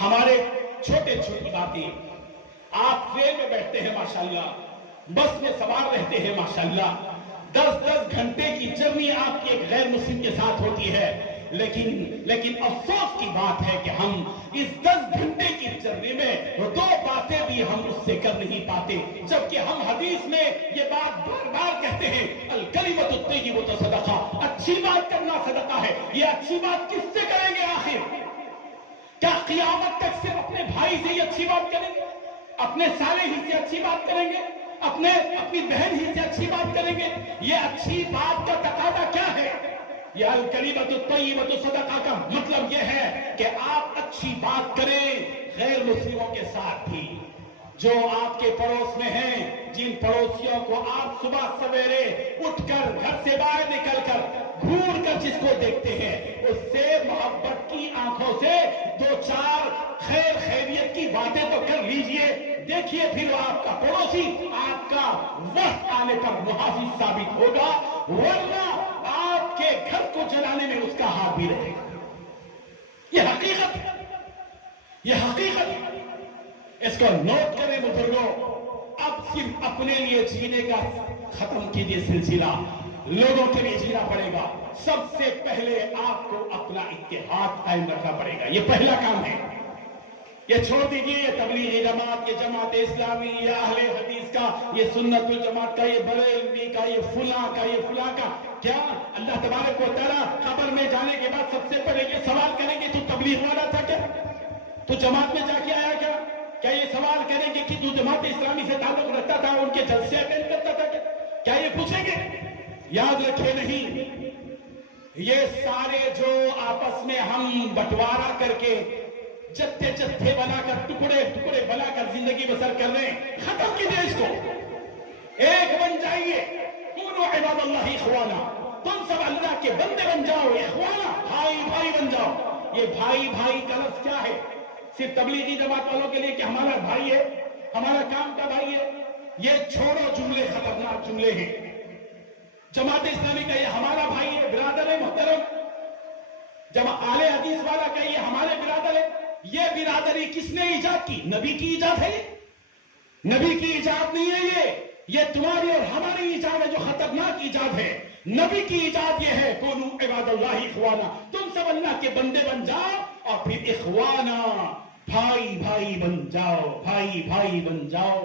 ہمارے چھوٹے چھوٹی باتیں، آپ ٹرین میں بیٹھتے ہیں ماشاءاللہ، بس میں سوار رہتے ہیں ماشاءاللہ، 10 گھنٹے کی جرنی آپ کے ایک غیر مسلم کے ساتھ ہوتی ہے، لیکن افسوس کی بات ہے کہ ہم اس 10 گھنٹے کی جرنی میں 2 باتیں بھی ہم اس سے کر نہیں پاتے، جبکہ ہم حدیث میں یہ بات بار بار کہتے ہیں، الکلمۃ الطیبۃ صدقہ، اچھی بات کرنا صدقہ ہے۔ یہ اچھی بات کس سے کریں گے آخر؟ کیا قیامت تک صرف اپنے بھائی سے ہی اچھی بات کریں گے؟ اپنے سالے ہی سے اچھی بات کریں گے؟ اپنی بہن ہی سے اچھی بات کریں گے؟ یہ اچھی بات کا تقاضا کیا ہے؟ یہ الکلمۃ الطیبۃ صدقہ کا مطلب یہ ہے کہ آپ اچھی بات کریں غیر مسلموں کے ساتھ بھی، جو آپ کے پڑوس میں ہیں، جن پڑوسیوں کو آپ صبح سویرے اٹھ کر گھر سے باہر نکل کر گھور کر جس کو دیکھتے ہیں، اس سے محبت کی آنکھوں سے 2-4 خیر خیریت کی باتیں تو کر لیجئے، دیکھیے پھر آپ کا پڑوسی آپ کا وقت آنے پر محافظ ثابت ہوگا، ورنہ آپ کے گھر کو جلانے میں اس کا ہاتھ بھی رہے گا۔ یہ حقیقت ہے، یہ حقیقت ہے، اس کو نوٹ کریں بزرگوں۔ اب صرف اپنے لیے جینے کا ختم کیجیے سلسلہ، لوگوں کے لیے جینا پڑے گا۔ سب سے پہلے آپ کو اپنا اتحاد قائم رکھنا پڑے گا، یہ پہلا کام ہے۔ یہ چھوڑ دیجیے یہ تبلیغی جماعت، یہ جماعت اسلامی، یہ اہل حدیث کا، یہ سنت الجماعت کا، یہ بریلوی کا، یہ فلاں کا، یہ فلاں کا۔ کیا اللہ تبارک و تعالیٰ قبر میں جانے کے بعد سب سے پہلے یہ سوال کریں گے تو تبلیغ والا تھا کیا؟ تو جماعت میں جا کے آیا کیا؟ کیا یہ سوال کریں گے کہ تو جماعت اسلامی سے تعلق رکھتا تھا، ان کے جلسے اٹینڈ کرتا تھا کیا یہ پوچھیں گے؟ یاد رکھے نہیں، یہ سارے جو آپس میں ہم بٹوارا کر کے جتھے جتھے بنا کر ٹکڑے ٹکڑے بنا کر زندگی بسر کر رہے ہیں، ختم کیجیے اس کو، ایک بن جائیے۔ کونوا عباد اللہ اخوانا، تم سب اللہ کے بندے بن جاؤ، اخوانا، بھائی بھائی بن جاؤ۔ یہ بھائی بھائی کا لفظ کیا ہے؟ صرف تبلیغی جماعت والوں کے لیے کہ ہمارا بھائی ہے، ہمارا کام کا بھائی ہے، یہ چھوڑو، جملے خطرناک جملے ہیں۔ جماعت اسلامی کا یہ ہمارا بھائی ہے، برادر ہے محترم۔ جب اہل حدیث والا کا یہ ہمارے برادر ہے، یہ برادری کس نے ایجاد کی؟ نبی کی ایجاد ہے؟ نبی کی ایجاد نہیں ہے، یہ تمہاری اور ہماری ایجاد ہے، جو خطرناک ایجاد ہے۔ نبی کی ایجاد یہ ہے، کونوا عباد اللہ اخوانا، تم سب اللہ کے بندے بن جاؤ، اور پھر اخوانا، بھائی بھائی بن جاؤ، بھائی بھائی بن جاؤ،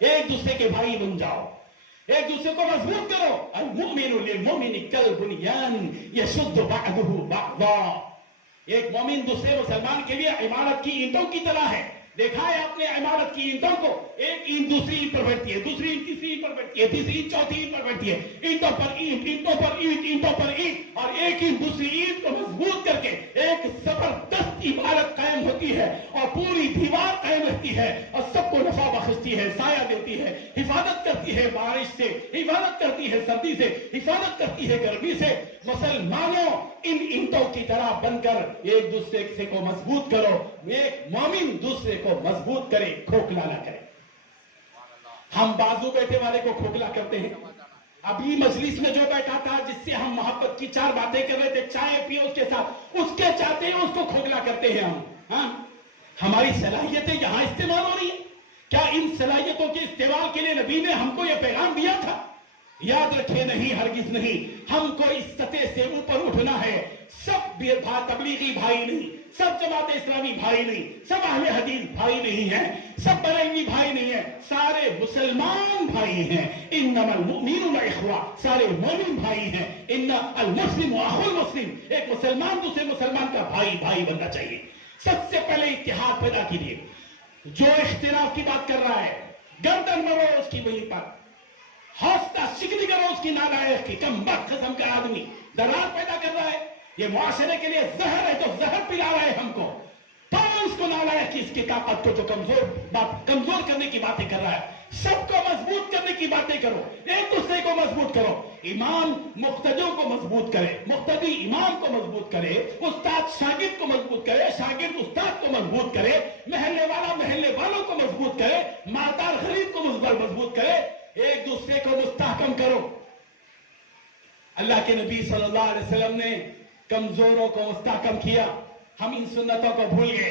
ایک دوسرے کے بھائی بن جاؤ، ایک دوسرے کو مضبوط کرو۔ المؤمن للمؤمن کالبنیان یشد بعضہ بعضا، ایک مومن دوسرے مسلمان کے لیے عمارت کی اینٹوں کی طرح ہے۔ دیکھا ہے آپ نے عمارت کی اینٹوں کو، ایک اینٹ دوسری اینٹ پر بیٹھتی ہے، دوسری اینٹ تیسری اینٹ پر بیٹھتی ہے، تیسری اینٹ چوتھی اینٹ پر بیٹھتی ہے، اینٹوں پر اینٹ، اینٹوں پر اینٹ، اینٹوں پر اینٹ، اور ایک اینٹ دوسری اینٹ کو مضبوط کر کے ایک زبردست عمارت قائم ہوتی ہے، اور پوری دیوار قائم رہتی ہے، اور سب کو نفع بخشتی ہے، سایہ دیتی ہے، حفاظت کرتی ہے بارش سے، حفاظت کرتی ہے سردی سے، حفاظت کرتی ہے گرمی سے۔ مسلمانوں، ان اینٹوں کی طرح بن کر ایک دوسرے کو مضبوط کرو، ایک مومن دوسرے کو مضبوط کرے، کھوکھلا نہ کرے۔ ہم بازو بیٹھے والے کو کھوکھلا کرتے ہیں۔ ابھی مجلس میں جو بیٹھا تھا، جس سے ہم محبت کی 4 باتیں کر رہے تھے، چائے پیے اس کے ساتھ، اس کے چاہتے ہیں اس کو کھوکھلا کرتے ہیں ہم۔ ہاں، ہماری صلاحیتیں یہاں استعمال ہو رہی ہیں، کیا ان صلاحیتوں کے استعمال کے لیے نبی نے ہم کو یہ پیغام دیا تھا؟ یاد رکھے نہیں، ہرگز نہیں۔ ہم کو اس سطح سے اوپر اٹھنا ہے۔ سب تبلیغی بھائی نہیں، سب جماعت اسلامی بھائی نہیں، سب اہل حدیث بھائی نہیں ہیں، سب بریلوی بھائی نہیں ہیں، سارے مسلمان بھائی ہیں۔ انما المؤمنون اخوہ، سارے مومن بھائی ہیں۔ ان المسلم اخو المسلم، ایک مسلمان دوسرے مسلمان کا بھائی بھائی بننا چاہیے۔ سب سے پہلے اتحاد پیدا کیجیے۔ جو اختلاف کی بات کر رہا ہے، گردن مرو اس کی وہیں پر، حوصلہ شکنی کرو اس کی نالائق کی، کم بخت قسم کا آدمی درار پیدا کر رہا ہے، یہ معاشرے کے لیے زہر ہے، جو زہر پلا رہا ہے ہم کو۔ توڑو اس کو نالائق کی، اس کی طاقت کو، جو کمزور کرنے کی باتیں کر رہا ہے۔ سب کو مضبوط کرنے کی باتیں کرو، ایک دوسرے کو مضبوط کرو۔ امام مقتدیوں کو مضبوط کرے، مقتدی امام کو مضبوط کرے، استاد شاگرد کو مضبوط کرے، شاگرد استاد کو مضبوط کرے، محلے والا محلے والوں کو مضبوط کرے، مالدار غریب کو مضبوط کرے، ایک دوسرے کو مستحکم کرو۔ اللہ کے نبی صلی اللہ علیہ وسلم نے کمزوروں کو مستحکم کیا، ہم ان سنتوں کو بھول گئے۔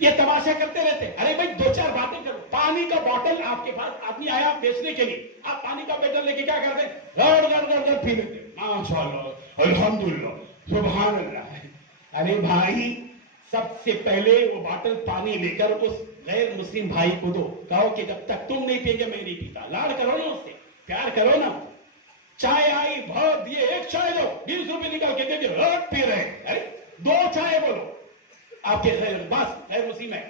یہ تماشا کرتے رہتے. ارے بھائی دو چار باتیں کرو. پانی کا بوتل آپ کے پاس آدمی آیا بیچنے کے لیے, آپ پانی کا بوتل لے کے کیا کرتے, گڑ گڑ گڑ گڑ پی لیتے. ماشاء اللہ, الحمدللہ, سبحان اللہ. ارے بھائی سب سے پہلے وہ باٹل پانی لے کر اس غیر مسلم بھائی کو دو, کہو کہ جب تک تم نہیں پیے گے میں نہیں پیتا. لاڑ کرو نا اس سے, پیار کرو نا. چائے آئی بہت دیے, ایک چائے دو, 20 روپے نکال کے دے دو, پی رہے. ارے 2 چائے بولو آپ کے بس غیر مسلم ہے,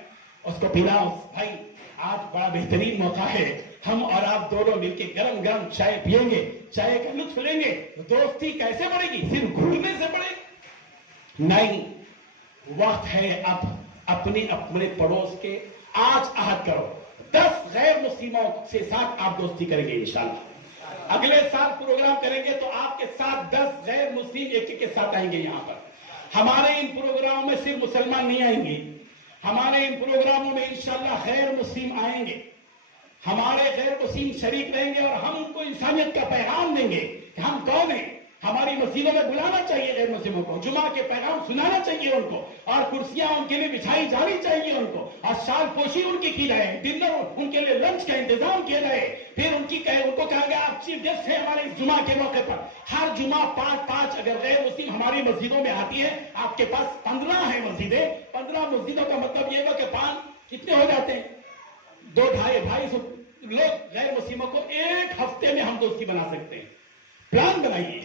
اس کو پلاؤ. بھائی آج بڑا بہترین موقع ہے, ہم اور آپ دونوں مل کے گرم گرم چائے پیئیں گے, چائے کا لطف لیں گے. دوستی کیسے بڑھے گی؟ صرف گھولنے سے بڑھے گی؟ نہیں, وقت ہے اب اپنے پڑوس کے آج عہد کرو. 10 غیر مسلموں سے ساتھ آپ دوستی کریں گے انشاءاللہ. اگلے سال پروگرام کریں گے تو آپ کے ساتھ 10 غیر مسلم ایک کے ساتھ آئیں گے یہاں پر. ہمارے ان پروگراموں میں صرف مسلمان نہیں آئیں گے, ہمارے ان پروگراموں میں انشاءاللہ غیر مسلم آئیں گے. ہمارے غیر مسلم شریک رہیں گے اور ہم ان کو انسانیت کا پیغام دیں گے کہ ہم کون ہیں. ہماری مسجدوں میں بلانا چاہیے غیر مسلموں کو, جمعہ کے پیغام سنانا چاہیے ان کو, اور کرسیاں ان کے لیے بچھائی جانی چاہیے ان کو, اور شال پوشی ان کی جائے, ڈنر ان کے لیے لنچ کا انتظام کیا جائے. پھر ان کو کہا گیا آپ چیف گیسٹ ہیں ہمارے جمعہ کے موقع پر. ہر جمعہ 5 اگر غیر مسلم ہماری مسجدوں میں آتی ہے, آپ کے پاس 15 ہیں مسجدیں, 15 مسجدوں کا مطلب یہ ہوا کہ 5 کتنے ہو جاتے ہیں, 2-2.5 لوگ غیر مسلموں کو ایک ہفتے میں ہم دوستی بنا سکتے ہیں. پلان بنائیے,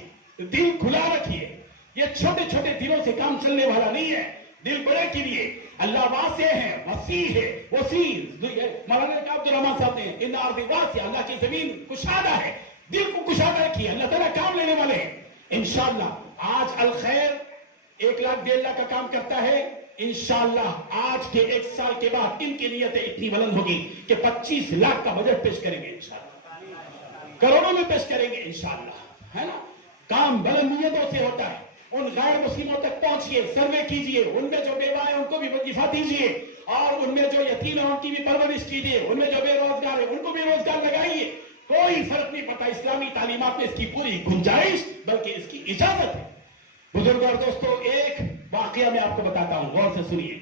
دل کھلا رکھیے. یہ چھوٹے چھوٹے دلوں سے کام چلنے والا نہیں ہے. دل بڑے کیجیے. اللہ واسع ہے, وسیع ہے, وسیع. مولانا عبدالرحمان صاحب نے ان ارض واسع, اللہ کی زمین کشادہ ہے, دل کو کشادہ رکھیے. اللہ تعالیٰ کام لینے والے ہیں انشاءاللہ. آج الخیر 1 لاکھ 1.5 لاکھ کا کام کرتا ہے. انشاءاللہ آج کے 1 سال کے بعد ان کی نیتیں اتنی بلند ہوگی کہ 25 لاکھ کا بجٹ پیش کریں گے انشاءاللہ, کروڑوں میں پیش کریں گے انشاءاللہ, ہے نا. کام بلند نیتوں سے ہوتا ہے. ان غیر مسلموں تک پہنچیے, سروے کیجئے, ان میں جو بیوہ ہیں ان کو بھی وظیفہ دیجئے, اور ان میں جو یتیم ہیں ان کی بھی پرورش کیجئے, ان میں جو بے روزگار ہیں ان کو بھی روزگار لگائیے. کوئی فرق نہیں پڑتا, اسلامی تعلیمات میں اس کی پوری گنجائش بلکہ اس کی اجازت ہے. بزرگ اور دوستو, ایک واقعہ میں آپ کو بتاتا ہوں, غور سے سنیے.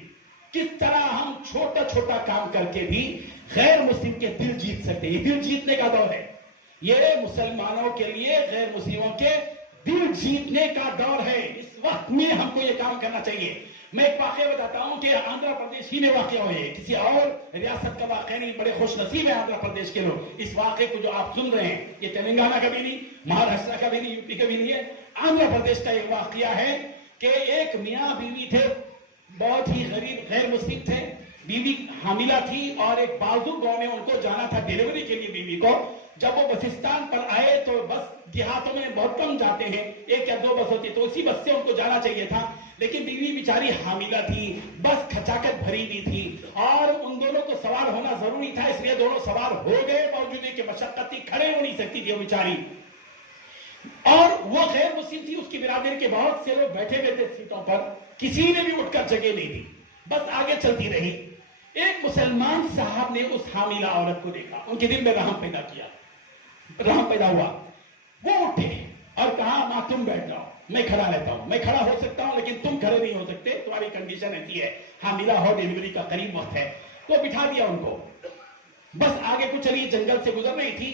کس طرح ہم چھوٹا چھوٹا کام کر کے بھی غیر مسلم کے دل جیت سکتے ہیں. یہ دل جیتنے کا دور ہے. یہ مسلمانوں کے لیے غیر مسلموں کے دل جیتنے کا دور ہے. اس وقت میں ہم کو یہ کام کرنا چاہیے. میں ایک واقعہ بتاتا ہوں کہ آندھرا پردیش ہی میں واقعہ ہوئے, کسی اور ریاست کا واقعہ نہیں. بڑے خوش نصیب ہیں آندھرا پردیش کے لوگ. اس واقعے کو جو آپ سن رہے ہیں یہ تلنگانہ کا بھی نہیں, مہاراشٹر کا بھی نہیں, یوپی کا بھی نہیں ہے, آندھرا پردیش کا ایک واقعہ ہے کہ ایک میاں بیوی تھے, بہت ہی غریب غیر مسلم تھے. بیوی حاملہ تھی اور ایک بازو گاؤں میں ان کو جانا تھا ڈیلیوری کے لیے بیوی کو. جب وہ بسستان پر آئے تو بس دیہاتوں میں بہت کم جاتے ہیں, 1 یا 2 بس ہوتی, تو اسی بس سے ان کو جانا چاہیے تھا. لیکن بیوی بیچاری حاملہ تھی, بس کھچاکت بھری ہوئی تھی, اور ان دونوں کو سوار ہونا ضروری تھا, اس لیے دونوں سوار ہو گئے. باوجود کہ مشقت تھی, کھڑے ہو نہیں سکتی تھی وہ بیچاری, اور وہ غیر مسلم تھی. اس کی برادری کے بہت سے لوگ بیٹھے ہوئے تھے سیٹوں پر, کسی نے بھی اٹھ کر جگہ نہیں دی, بس آگے چلتی رہی. ایک مسلمان صاحب نے اس حاملہ عورت کو دیکھا, ان کے دل میں رحم پیدا کیا, رحم پیدا ہوا. وہ اٹھے اور کہا ماں تم بیٹھ جاؤ, میں کھڑا رہتا ہوں, میں کھڑا ہو سکتا ہوں لیکن تم کھڑے نہیں ہو سکتے, تمہاری کنڈیشن ایسی ہے, حاملہ ہو, ڈیلیوری کا قریب وقت ہے. تو بٹھا دیا ان کو. بس آگے کو چلی, جنگل سے گزر رہی تھی.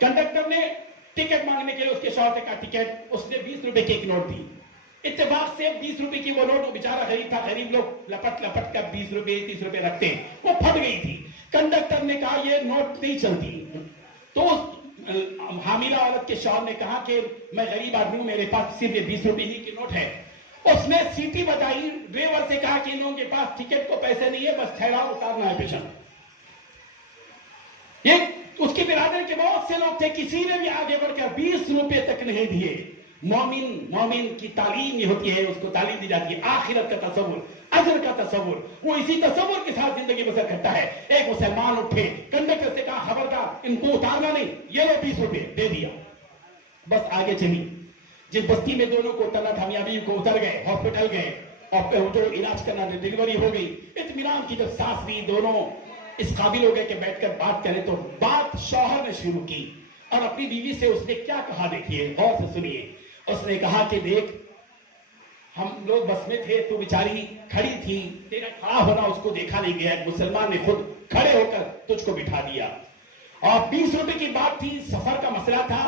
کنڈکٹر نے ٹکٹ مانگنے کے لیے اس کے شوہر سے کہا ٹکٹ. اس نے 20 روپے کی ایک نوٹ دی. اتفاق سے 20 روپے کی وہ نوٹ, وہ بیچارہ غریب تھا, غریب لوگ لپٹ لپٹ کر 20 روپے 30 روپے رکھتے ہیں, وہ پھٹ گئی تھی. کنڈکٹر نے کہا یہ نوٹ نہیں چلتی. تو حاملہ عورت کے شوہر نے کہا کہ میں غریب آدمی ہوں, میرے پاس صرف 20 روپے ہی کی نوٹ ہے. اس نے سیٹی بتائی, ڈرائیور سے کہا کہ ان لوگوں کے پاس ٹکٹ کو پیسے نہیں ہے, بس ٹھہراؤ, اتارنا ہے پیشنٹ. یہ اس کی برادری کے بہت سے لوگ تھے, کسی نے بھی آگے بڑھ کر 20 روپے تک نہیں دیے. مومن کی تعلیم یہ ہوتی ہے, اس کو تعلیم دی جاتی ہے آخرت کا تصور, اجر کا تصور. وہ اسی تصور کے ساتھ زندگی بسر کرتا ہے. ایک مسلمان اٹھے, کنڈکٹر سے کہا خبردار ان کو اتارنا نہیں, یہ لو 20 روپے دے دیا. بس آگے چلی. جس بستی میں دونوں کو اترنا تھا, میاں بیوی کو اتر گئے, ہاسپٹل گئے, اور جو علاج کرنا, ڈیلیوری ہو گئی. اطمینان کی جب سانس لی, دونوں اس قابل ہو گئے کہ بیٹھ کر بات کریں, تو بات شوہر نے شروع کی, اور اپنی بیوی سے اس نے کیا کہا دیکھیے, غور سے سنیے. اس نے کہا کہ دیکھ ہم لوگ بس میں تھے تو بیچاری کھڑی تھی، تیرا کھڑا ہونا اس کو دیکھا نہیں گیا، ایک مسلمان نے خود کھڑے ہو کر تجھ کو بٹھا دیا، اور 20 روپے کی بات تھی، سفر کا مسئلہ تھا،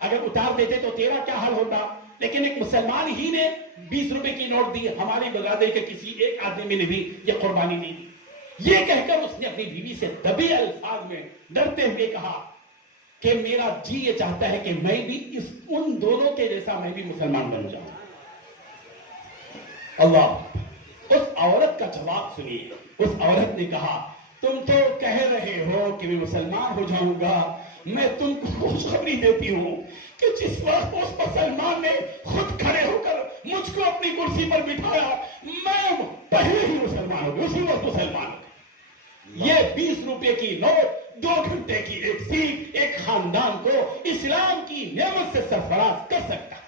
اگر اتار دیتے تو تیرا کیا حال ہوتا، لیکن ایک مسلمان ہی نے 20 روپے کی نوٹ دی، ہماری برادری کے کسی ایک آدمی نے بھی یہ قربانی نہیں دی۔ یہ کہہ کر اس نے اپنی بیوی سے دبے الفاظ میں ڈرتے ہوئے کہا کہ میرا جی یہ چاہتا ہے کہ میں بھی ان دونوں کے جیسا میں بھی مسلمان بن جاؤں۔ اللہ، اس عورت کا جواب سنیے، اس عورت نے کہا تم تو کہہ رہے ہو کہ میں مسلمان ہو جاؤں گا، میں تم کو خوشخبری دیتی ہوں کہ جس وقت اس مسلمان نے خود کھڑے ہو کر مجھ کو اپنی کرسی پر بٹھایا، میں پہلے ہی مسلمان ہو گیا، اسی وقت مسلمان ہو گیا۔ یہ 20 روپے کی نوٹ 2 گھنٹے کی ایک سیکھ ایک خاندان کو اسلام کی نعمت سے سرفراز کر سکتا ہے۔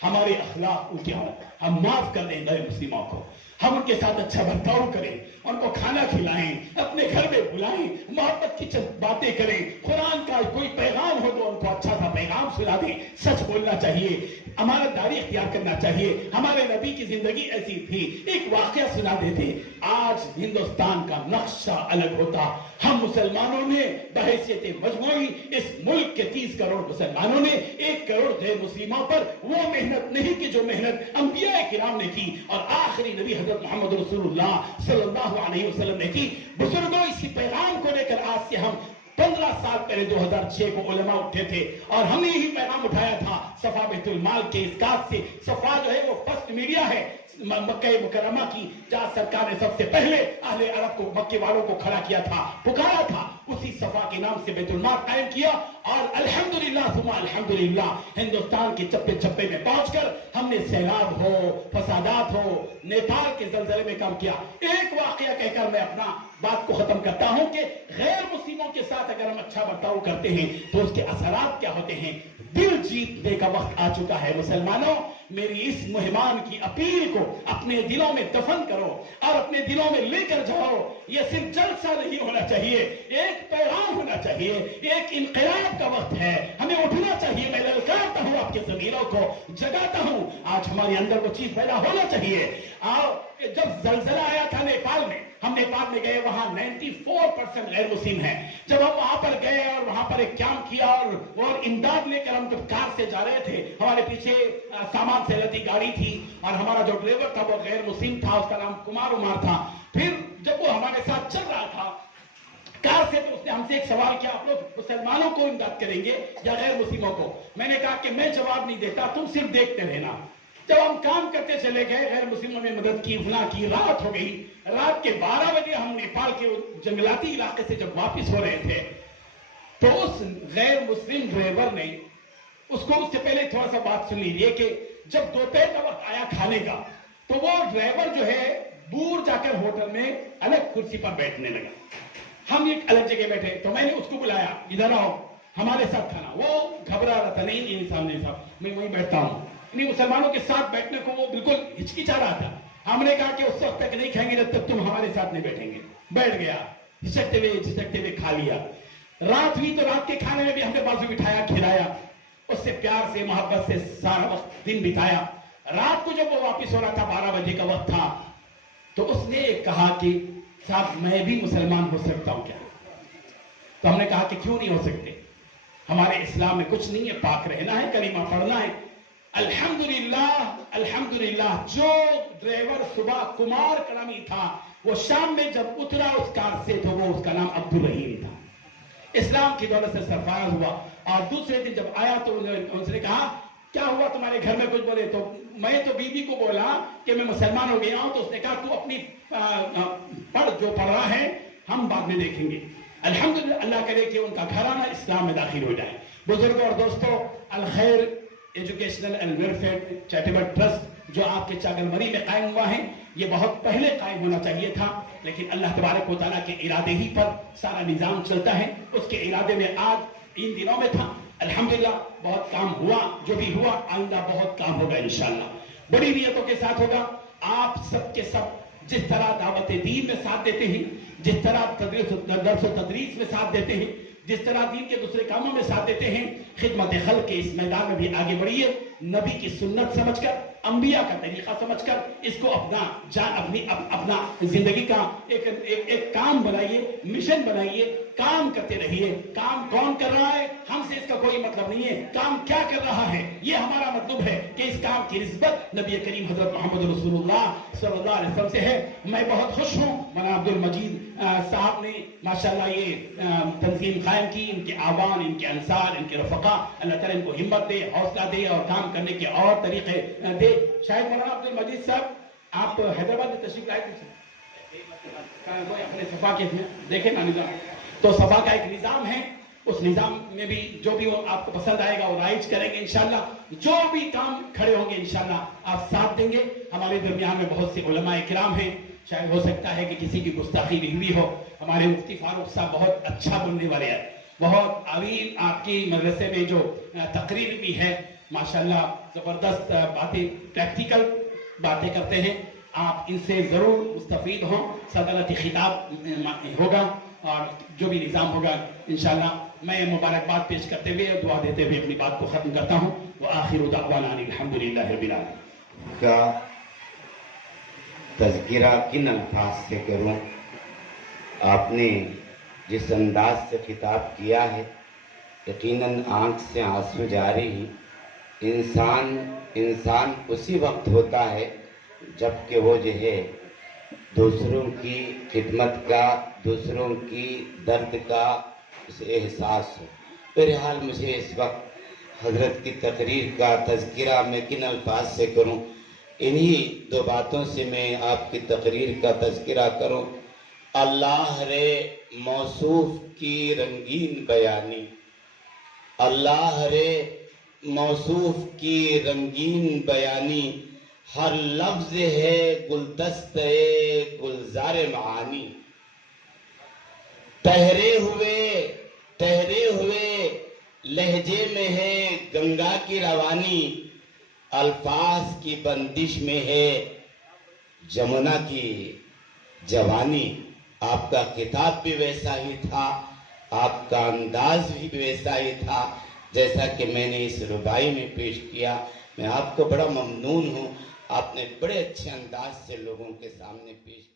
ہمارے اخلاق اونچے ہوں، ہم معاف کر دیں غیر مسلموں کو، ہم ان کے ساتھ اچھا برتاؤ کریں، ان کو کھانا کھلائیں، اپنے گھر میں بلائیں، محبت کی چند باتیں کریں، قرآن کا کوئی پیغام ہو تو ان کو اچھا سا پیغام سنا دیں، سچ بولنا چاہیے، امانتداری اختیار کرنا چاہیے۔ ہمارے نبی کی زندگی ایسی تھی، ایک واقعہ سنا دیتے، آج ہندوستان کا نقشہ الگ ہوتا، ہم مسلمانوں نے بحیثیت مجموعی اس ملک کے 30 کروڑ مسلمانوں نے 1 کروڑ غیر مسلموں پر وہ محنت نہیں کی جو محنت انبیاء کرام نے کی اور آخری نبی حضرت محمد رسول اللہ صلی اللہ علیہ وسلم نے کی۔ بزرگوں، اسی پیغام کو لے کر آج سے ہم 15 سال پہلے 2006 کو علماء اٹھے تھے اور ہم نے ہی پیغام اٹھایا تھا صفا بیت المال کے اسکات سے۔ صفا جو ہے وہ فرسٹ میڈیا ہے مکہ مکرمہ کی، جہاں سرکار نے سب سے پہلے اہل عرب کو، مکے والوں کو کھڑا کیا تھا، پکارا تھا، اسی صفا کے نام سے بیت المال قائم کیا اور الحمدللہ ثم الحمدللہ ہندوستان کے چپے چپے میں پہنچ کر ہم نے سیلاب ہو، فسادات ہو، نیپال کے زلزلے میں کام کیا۔ ایک واقعہ کہہ کر میں اپنا بات کو ختم کرتا ہوں کہ غیر مسلموں کے ساتھ اگر ہم اچھا برتاؤ کرتے ہیں تو اس کے اثرات کیا ہوتے ہیں۔ دل جیتنے کا وقت آ چکا ہے مسلمانوں، میری اس مہمان کی اپیل کو اپنے دلوں میں دفن کرو اور اپنے دلوں میں لے کر جاؤ۔ یہ صرف جلسہ نہیں ہونا چاہیے، ایک پیغام ہونا چاہیے، ایک انقلاب کا وقت ہے، ہمیں اٹھنا چاہیے۔ میں للکارتا ہوں آپ کے ضمیروں کو، جگاتا ہوں، آج ہمارے اندر وہ چیز پیدا ہونا چاہیے۔ جب زلزلہ آیا تھا نیپال میں، ہم نیپال میں گئے، وہاں 94% غیر مسلم ہیں۔ جب ہم وہاں پر گئے اور وہاں پر ایک کیمپ کیا اور امداد لے کر ہم جب کار سے جا رہے تھے، ہمارے پیچھے سامان سے لدی گاڑی تھی اور ہمارا جو ڈرائیور تھا وہ غیر مسلم تھا، اس کا نام کمار عمار تھا۔ پھر جب وہ ہمارے ساتھ چل رہا تھا کار سے تو اس نے ہم سے ایک سوال کیا، آپ لوگ مسلمانوں کو امداد کریں گے یا غیر مسلموں کو؟ میں نے کہا کہ میں جواب نہیں دیتا، تم صرف دیکھتے رہنا۔ جب ہم کام کرتے چلے گئے، غیر مسلموں نے مدد کی، فلاں کی، رات ہو گئی، رات کے 12 بجے ہم نیپال کے جنگلاتی علاقے سے جب واپس ہو رہے تھے تو اس غیر مسلم ڈرائیور نے اس سے پہلے تھوڑا سا بات سن لیجیے کہ جب دوپہر کا وقت آیا کھانے کا تو وہ ڈرائیور جو ہے دور جا کر ہوٹل میں الگ کرسی پر بیٹھنے لگا، ہم ایک الگ جگہ بیٹھے تو میں نے اس کو بلایا، ادھر آؤ ہمارے ساتھ کھانا۔ وہ گھبرا رہا تھا، نہیں سامنے صاحب میں وہیں بیٹھتا ہوں، مسلمانوں کے ساتھ بیٹھنے کو وہ بالکل ہچکچا رہا تھا۔ ہم نے کہا کہ اس وقت تک نہیں کھائیں گے جب تک تم ہمارے ساتھ نہیں بیٹھیں گے۔ بیٹھ گیا، جھجکتے ہوئے کھا لیا۔ رات ہوئی تو رات کے کھانے میں بھی ہم نے بازو بٹھایا، کھلایا، اس سے پیار سے محبت سے سارا وقت دن بتایا۔ رات کو جب وہ واپس ہو رہا تھا، 12 بجے کا وقت تھا، تو اس نے کہا کہ صاحب میں بھی مسلمان ہو سکتا ہوں کیا؟ تو ہم نے کہا کہ کیوں نہیں ہو سکتے، ہمارے اسلام میں کچھ نہیں ہے، پاک رہنا ہے، کلمہ پڑھنا ہے۔ الحمدللہ جو ڈرائیور صبح کمار کرامی تھا وہ شام میں جب اترا اس کار سے تو وہ اس کا نام عبدالرحیم تھا، اسلام کی دولت سے سرفراز ہوا۔ اور دوسرے دن جب آیا تو ان سے کہا کیا ہوا تمہارے گھر میں؟ کچھ بولے تو میں تو بیوی کو بولا کہ میں مسلمان ہو گیا ہوں، تو اس نے کہا تو اپنی پڑھ جو پڑھ رہا ہے ہم بعد میں دیکھیں گے۔ الحمدللہ، اللہ کرے کہ ان کا گھرانہ اسلام میں داخل ہو جائے۔ بزرگوں اور دوستوں، Alkhair educational and welfare charitable trust جو آپ کے چاگل مری میں قائم ہوا ہے، یہ بہت پہلے قائم ہونا چاہیے تھا، لیکن اللہ تبارک و تعالیٰ کے ارادے ہی پر سارا نظام چلتا ہے۔ اس کے ارادے میں آج ان دنوں میں تھا، الحمدللہ بہت کام ہوا، جو بھی ہوا آئندہ بہت کام ہوگا انشاءاللہ، بڑی نیتوں کے ساتھ ہوگا۔ آپ سب کے سب جس طرح دعوت دین میں ساتھ دیتے ہیں، جس طرح درس و تدریس میں ساتھ دیتے ہیں، جس طرح دین کے دوسرے کاموں میں ساتھ دیتے ہیں، خدمت خلق کے اس میدان میں بھی آگے بڑھیے، نبی کی سنت سمجھ کر انبیاء کا طریقہ سمجھ کر اس کو اپنا زندگی کا ایک کام بنائیے، مشن بنائیے، کام کرتے رہیے۔ کام کون کر رہا ہے ہم سے اس کا کوئی مطلب نہیں ہے، کام کیا کر رہا ہے یہ ہمارا مطلب ہے کہ اس کام کی نسبت نبی کریم حضرت محمد رسول اللہ صلی اللہ علیہ وسلم سے ہے۔ میں بہت خوش ہوں مولانا عبد المجید صاحب نے ماشاءاللہ یہ تنظیم قائم کی، ان کے آوان، ان کے انصار، ان کے رفقا، اللہ تعالیٰ ان کو ہمت دے، حوصلہ دے اور کام کرنے کے اور طریقے دے۔ شاید مولانا عبد المجید صاحب آپ حیدرآباد میں تشریف لائے تھے، اپنے صفا کے دیکھیں نا نظام، تو صفا کا ایک نظام ہے، اس نظام میں بھی جو بھی آپ کو پسند آئے گا وہ رائج کریں گے انشاءاللہ، جو بھی کام کھڑے ہوں گے انشاءاللہ آپ ساتھ دیں گے۔ ہمارے درمیان میں بہت سے علماء کرام ہیں، شاید ہو سکتا ہے کہ کسی کی گستاخی بھی ہوئی ہو۔ ہمارے مفتی فاروق صاحب بہت اچھا بولنے والے ہیں، بہت عظیم، آپ کی مدرسے میں جو تقریر بھی ہے ماشاءاللہ زبردست باتیں، پریکٹیکل باتیں کرتے ہیں، آپ ان سے ضرور مستفید ہوں۔ صدارتی خطاب ہوگا اور جو بھی نظام ہوگا انشاءاللہ میں مبارکباد پیش کرتے ہوئے اور دعا دیتے ہوئے اپنی بات کو ختم کرتا ہوں۔ وآخر دعوانا الحمدللہ رب العالمین۔ کا تذکرہ کن الفاظ سے کروں؟ آپ نے جس انداز سے خطاب کیا ہے یقیناً آنکھ سے آنسو جاری۔ انسان اسی وقت ہوتا ہے جب کہ وہ جو ہے دوسروں کی خدمت کا، دوسروں کی درد کا اسے احساس ہو۔ بہرحال مجھے اس وقت حضرت کی تقریر کا تذکرہ میں کن الفاظ سے کروں؟ انہی دو باتوں سے میں آپ کی تقریر کا تذکرہ کروں۔ اللہ رے موصوف کی رنگین بیانی، اللہ رے موصوف کی رنگین بیانی، ہر لفظ ہے گلدستہ گلزار معانی۔ ٹھہرے ہوئے لہجے میں ہے گنگا کی روانی، الفاظ کی بندش میں ہے جمنا کی جوانی۔ آپ کا خطاب بھی ویسا ہی تھا، آپ کا انداز بھی ویسا ہی تھا جیسا کہ میں نے اس ربائی میں پیش کیا۔ میں آپ کو بڑا ممنون ہوں، آپ نے بڑے اچھے انداز سے لوگوں کے سامنے پیش کیا۔